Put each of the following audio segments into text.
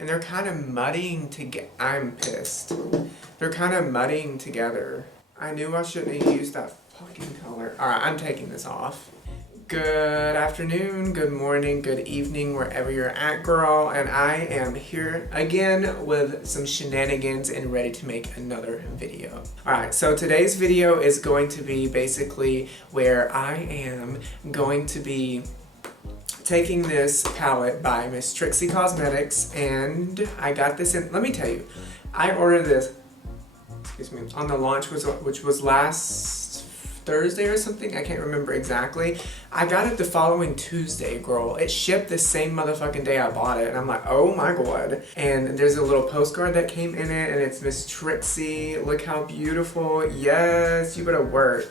And they're kind of muddying I'm pissed. They're kind of muddying together. I knew I shouldn't have used that fucking color. Alright, I'm taking this off. Good afternoon, good morning, good evening, wherever you're at, girl. And I am here again with some shenanigans and ready to make another video. Alright, so today's video is going to be basically where I am going to be taking this palette by Miss Trixie Cosmetics, and I got this in, let me tell you, I ordered this, excuse me, on the launch, which was last Thursday or something, I can't remember exactly. I got it the following Tuesday, girl. It shipped the same motherfucking day I bought it, and I'm like, oh my god. And there's a little postcard that came in it, and it's Miss Trixie. Look how beautiful. Yes, you better work.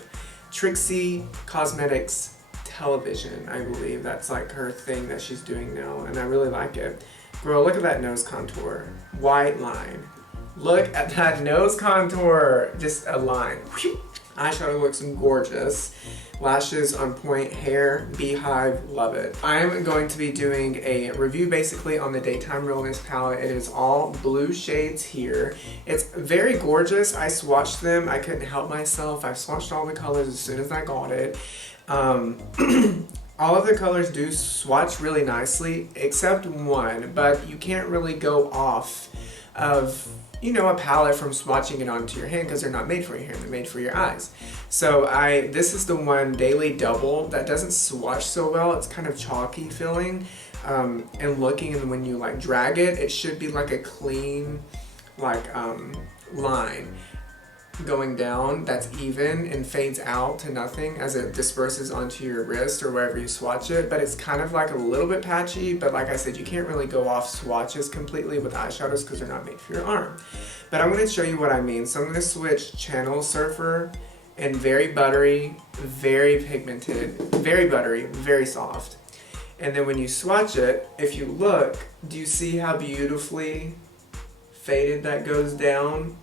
Trixie Cosmetics Television, I believe. That's like her thing that she's doing now, and I really like it. Girl, look at that nose contour. White line. Look at that nose contour. Just a line. Whew. Eyeshadow looks gorgeous. Lashes on point, hair, beehive, love it. I'm going to be doing a review basically on the Daytime Realness palette. It is all blue shades here. It's very gorgeous. I swatched them. I couldn't help myself. I swatched all the colors as soon as I got it. All of the colors do swatch really nicely, except one, but you can't really go off of, you know, a palette from swatching it onto your hand because they're not made for your hand, they're made for your eyes. So this is the one, Daily Double, that doesn't swatch so well. It's kind of chalky feeling, and looking, and when you like drag it, it should be like a clean, like, line going down that's even and fades out to nothing as it disperses onto your wrist or wherever you swatch it, but it's kind of like a little bit patchy. But like I said, you can't really go off swatches completely with eyeshadows because they're not made for your arm. But I'm going to show you what I mean. So I'm going to switch Channel Surfer, and very buttery, very pigmented, very buttery, very soft. And then when you swatch it, if you look, do you see how beautifully faded that goes down?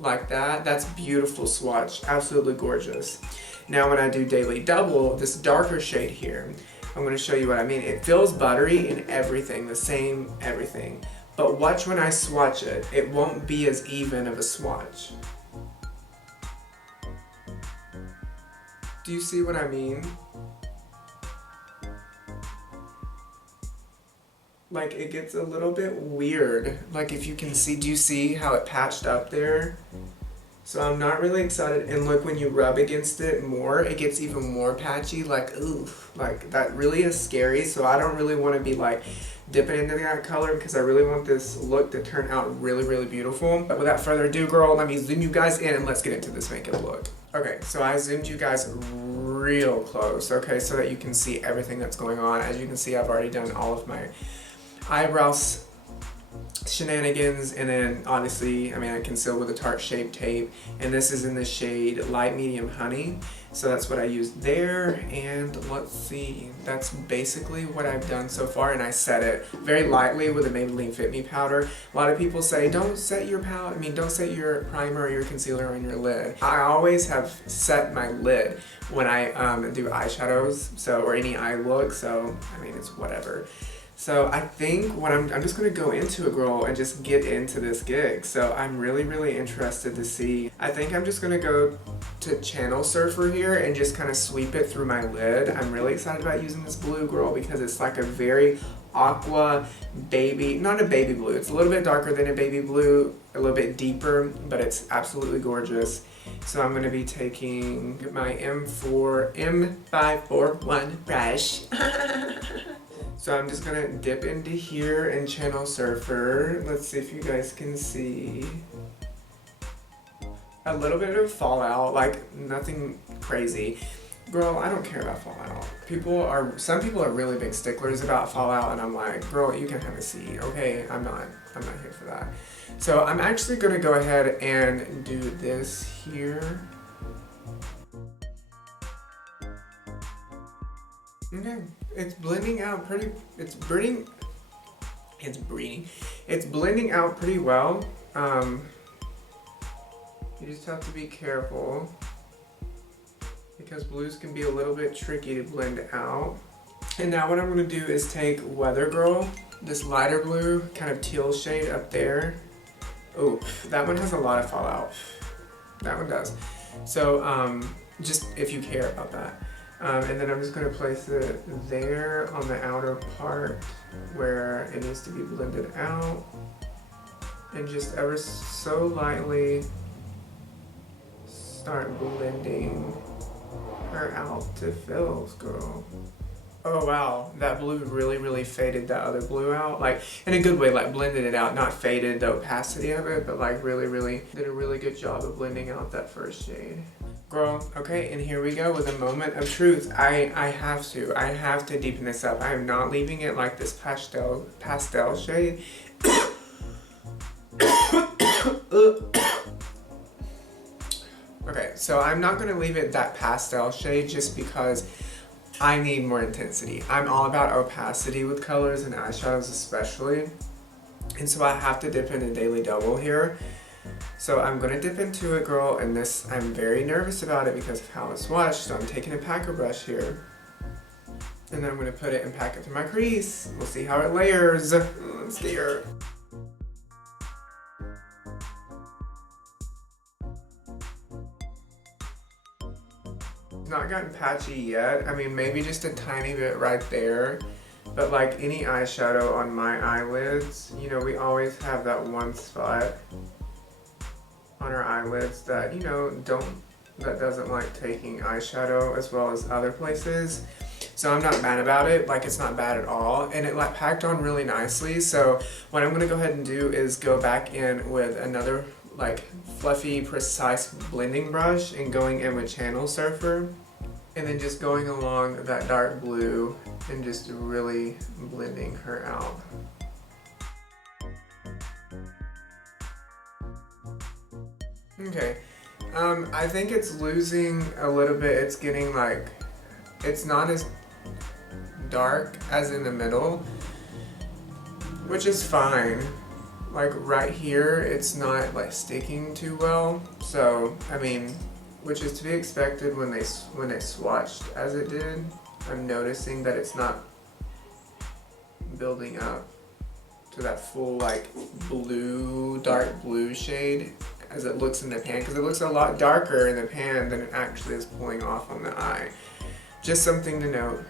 Like that. That's beautiful swatch. Absolutely gorgeous. Now when I do Daily Double, this darker shade here, I'm going to show you what I mean. It feels buttery in everything, the same everything. But watch when I swatch it, it won't be as even of a swatch. Do you see what I mean? Like, it gets a little bit weird. Like, if you can see, do you see how it patched up there? So I'm not really excited. And look, when you rub against it more, it gets even more patchy. Like, ooh, like that really is scary. So I don't really want to be like dipping into that color because I really want this look to turn out really, really beautiful. But without further ado, girl, let me zoom you guys in and let's get into this makeup look. Okay, so I zoomed you guys real close, okay, so that you can see everything that's going on. As you can see, I've already done all of my eyebrows shenanigans, and then obviously, I mean, I conceal with a Tarte Shape Tape, and this is in the shade Light Medium Honey, so that's what I used there. And let's see, that's basically what I've done so far, and I set it very lightly with a Maybelline Fit Me powder. A lot of people say don't set your don't set your primer or your concealer on your lid. I always have set my lid when I do eyeshadows, so, or any eye look, so I mean, it's whatever. So I think what I'm just going to go into it, girl, and just get into this gig. So I'm really, really interested to see. I think I'm just going to go to Channel Surfer here and just kind of sweep it through my lid. I'm really excited about using this blue, girl, because it's like a very aqua baby, not a baby blue. It's a little bit darker than a baby blue, a little bit deeper, but it's absolutely gorgeous. So I'm going to be taking my M541 brush. So I'm just gonna dip into here and Channel Surfer. Let's see if you guys can see. A little bit of fallout, like nothing crazy. Girl, I don't care about fallout. Some people are really big sticklers about fallout, and I'm like, girl, you can have a seat, okay? I'm not here for that. So I'm actually gonna go ahead and do this here. Okay, it's blending out it's blending out pretty well. You just have to be careful because blues can be a little bit tricky to blend out. And now what I'm going to do is take Weather Girl this lighter blue, kind of teal shade up there. Oh, that one has a lot of fallout. That one does. So just if you care about that. And then I'm just going to place it there on the outer part where it needs to be blended out. And just ever so lightly start blending her out to fills, girl. Oh wow, that blue really faded that other blue out, like in a good way, like blended it out, not faded the opacity of it, but like really did a really good job of blending out that first shade. Girl, okay, and here we go with a moment of truth. I have to deepen this up. I am not leaving it like this pastel shade. Okay, so I'm not gonna leave it that pastel shade just because I need more intensity. I'm all about opacity with colors and eyeshadows especially. And so I have to dip in a daily double here. So I'm gonna dip into it, girl, and this, I'm very nervous about it because of how it's washed. So I'm taking a packer brush here. And then I'm gonna put it and pack it through my crease. We'll see how it layers. I'm scared. Not gotten patchy yet. I mean, maybe just a tiny bit right there. But like any eyeshadow on my eyelids, you know, we always have that one spot on our eyelids that, you know, that doesn't like taking eyeshadow as well as other places. So I'm not mad about it, like it's not bad at all. And it like packed on really nicely. So what I'm gonna go ahead and do is go back in with another like fluffy, precise blending brush and going in with Channel Surfer. And then just going along that dark blue and just really blending her out. Okay, I think it's losing a little bit. It's getting like, it's not as dark as in the middle, which is fine. Like right here, it's not like sticking too well. So, I mean, which is to be expected when they swatched as it did. I'm noticing that it's not building up to that full like blue, dark blue shade as it looks in the pan, because it looks a lot darker in the pan than it actually is pulling off on the eye. Just something to note.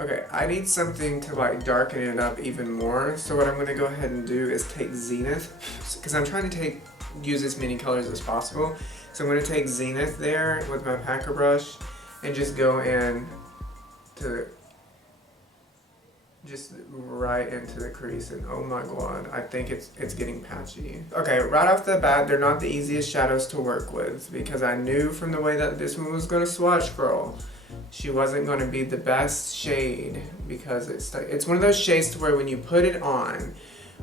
Okay, I need something to like darken it up even more. So what I'm gonna go ahead and do is take Zenith, because I'm trying to use as many colors as possible. So I'm gonna take Zenith there with my packer brush and just go in to just right into the crease, and oh my god, I think it's getting patchy. Okay, right off the bat, they're not the easiest shadows to work with because I knew from the way that this one was gonna swatch, girl, she wasn't gonna be the best shade because it's one of those shades to where when you put it on,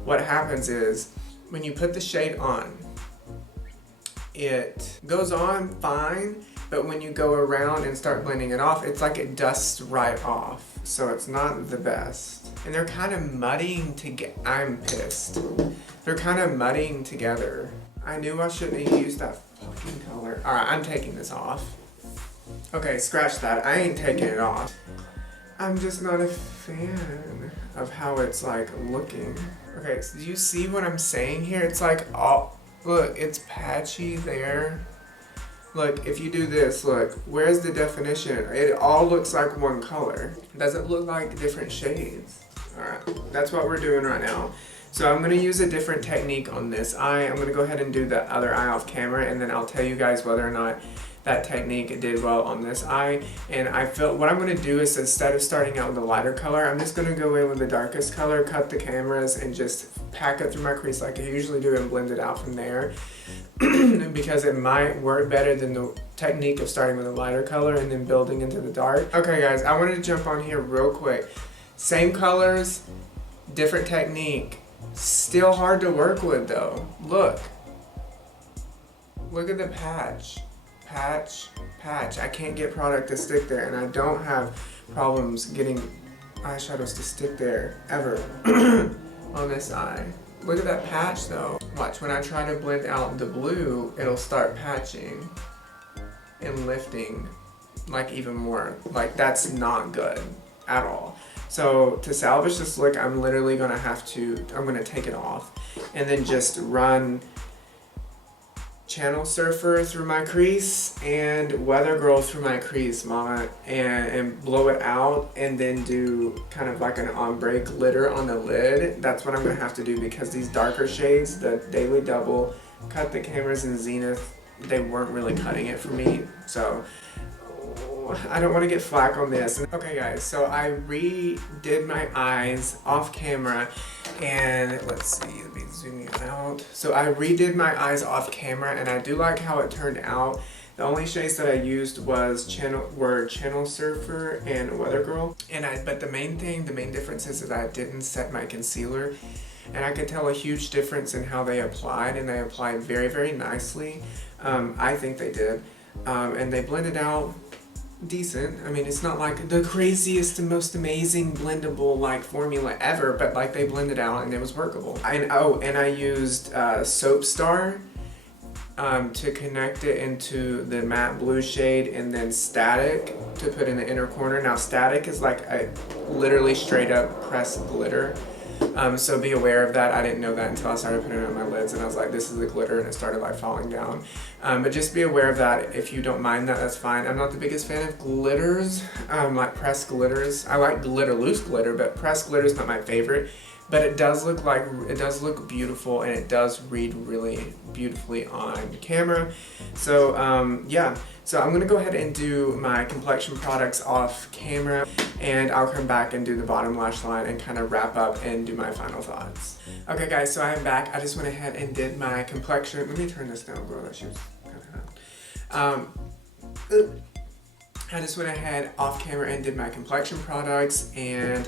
what happens is when you put the shade on, it goes on fine, but when you go around and start blending it off, it's like it dusts right off. So it's not the best. And they're kind of muddying together. I'm pissed. They're kind of muddying together. I knew I shouldn't have used that fucking color. Alright, I'm taking this off. Okay, scratch that. I ain't taking it off. I'm just not a fan of how it's like looking. Okay, so do you see what I'm saying here? It's like all, look, it's patchy there. Look, if you do this, look, where's the definition? It all looks like one color. Does it look like different shades? Alright, that's what we're doing right now. So I'm gonna use a different technique on this eye. I'm gonna go ahead and do the other eye off camera, and then I'll tell you guys whether or not that technique did well on this eye. And I feel what I'm gonna do is, instead of starting out with a lighter color, I'm just gonna go in with the darkest color, cut the cameras, and just pack it through my crease like I usually do and blend it out from there. Because it might work better than the technique of starting with a lighter color and then building into the dark. Okay guys, I wanted to jump on here real quick. Same colors, different technique. Still hard to work with though. Look. Look at the patch. Patch, patch. I can't get product to stick there, and I don't have problems getting eyeshadows to stick there ever on this eye. Look at that patch though. Watch, when I try to blend out the blue, it'll start patching and lifting like even more. Like that's not good at all. So to salvage this look, I'm literally gonna I'm gonna take it off and then just run Channel Surfer through my crease and Weather Girl through my crease, mama, and blow it out, and then do kind of like an ombre glitter on the lid. That's what I'm gonna have to do because these darker shades, the Daily Double, cut the cameras in Zenith, they weren't really cutting it for me. So I don't want to get flack on this. Okay guys, so I redid my eyes off camera, and let's see, let me zoom you out. So I redid my eyes off camera, and I do like how it turned out. The only shades that I used were Channel Surfer and Weather Girl. But the main difference is that I didn't set my concealer, and I could tell a huge difference in how they applied, and they applied very, very nicely. I think they did. And they blended out decent. I mean, it's not like the craziest and most amazing blendable like formula ever, but like they blended out and it was workable. And I used Soap Star to connect it into the matte blue shade, and then Static to put in the inner corner. Now Static is like a literally straight up pressed glitter. So be aware of that. I didn't know that until I started putting it on my lids, and I was like, this is the glitter, and it started like falling down. But just be aware of that. If you don't mind that, that's fine. I'm not the biggest fan of glitters, like pressed glitters. I like glitter, loose glitter, but pressed glitter is not my favorite. But it does look beautiful, and it does read really beautifully on camera. So yeah, so I'm gonna go ahead and do my complexion products off camera, and I'll come back and do the bottom lash line and kind of wrap up and do my final thoughts. Okay guys, so I'm back. I just went ahead and did my complexion. Let me turn this down, girl, that she was kind of hot. I just went ahead off camera and did my complexion products, and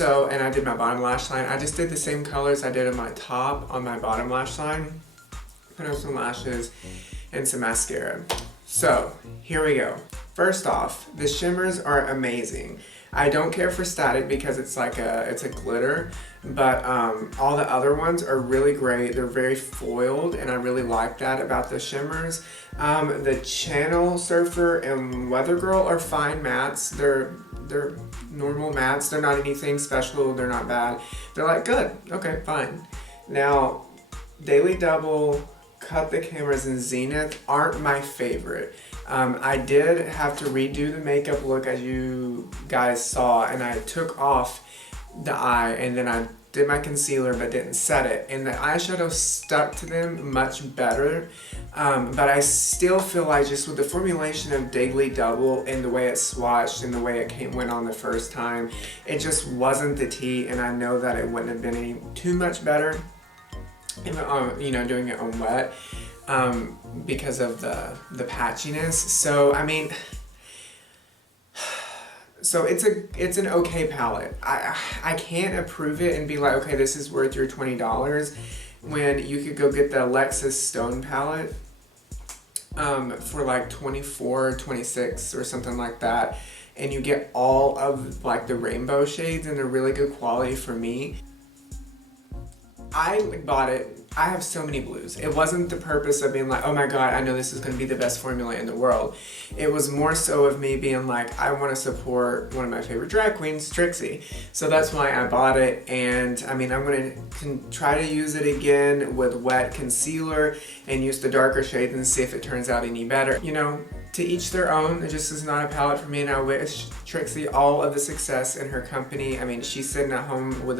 I did my bottom lash line. I just did the same colors I did on my top on my bottom lash line. Put on some lashes and some mascara. So here we go. First off, the shimmers are amazing. I don't care for Static because it's a glitter, but all the other ones are really great. They're very foiled, and I really like that about the shimmers. The Channel Surfer and Weather Girl are fine mattes. They're normal mattes. They're not anything special. They're not bad. They're like good. Okay, fine. Now, Daily Double, Cut the Cameras in Zenith aren't my favorite. I did have to redo the makeup look, as you guys saw, and I took off the eye, and then I did my concealer but didn't set it, and the eyeshadow stuck to them much better, but I still feel like just with the formulation of Daily Double and the way it swatched and the way it went on the first time, it just wasn't the tea, and I know that it wouldn't have been any too much better, doing it on wet. Because of the patchiness. So I mean, so it's an okay palette. I can't approve it and be like, okay, this is worth your $20, when you could go get the Alexis Stone palette for like $24, $26 or something like that, and you get all of like the rainbow shades, and they're really good quality for me. I bought it. I have so many blues. It wasn't the purpose of being like, oh my god, I know this is going to be the best formula in the world. It was more so of me being like, I want to support one of my favorite drag queens, Trixie. So that's why I bought it, and I mean, I'm going to try to use it again with wet concealer and use the darker shades and see if it turns out any better. You know, to each their own. It just is not a palette for me, and I wish Trixie all of the success in her company. I mean, she's sitting at home with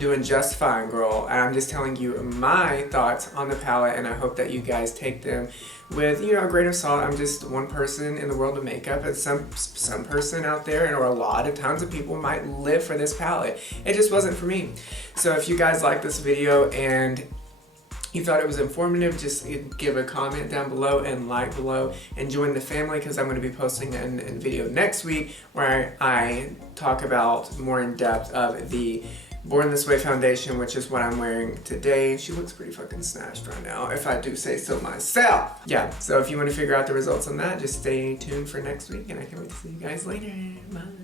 doing just fine, girl. And I'm just telling you my thoughts on the palette, and I hope that you guys take them with, a grain of salt. I'm just one person in the world of makeup, and some person out there, or a lot of tons of people might live for this palette. It just wasn't for me. So if you guys like this video and you thought it was informative, just give a comment down below and like below, and join the family, because I'm going to be posting a video next week where I talk about more in depth of the Born This Way foundation, which is what I'm wearing today. She looks pretty fucking snatched right now, if I do say so myself. Yeah, so if you want to figure out the results on that, just stay tuned for next week, and I can't wait to see you guys later. Bye.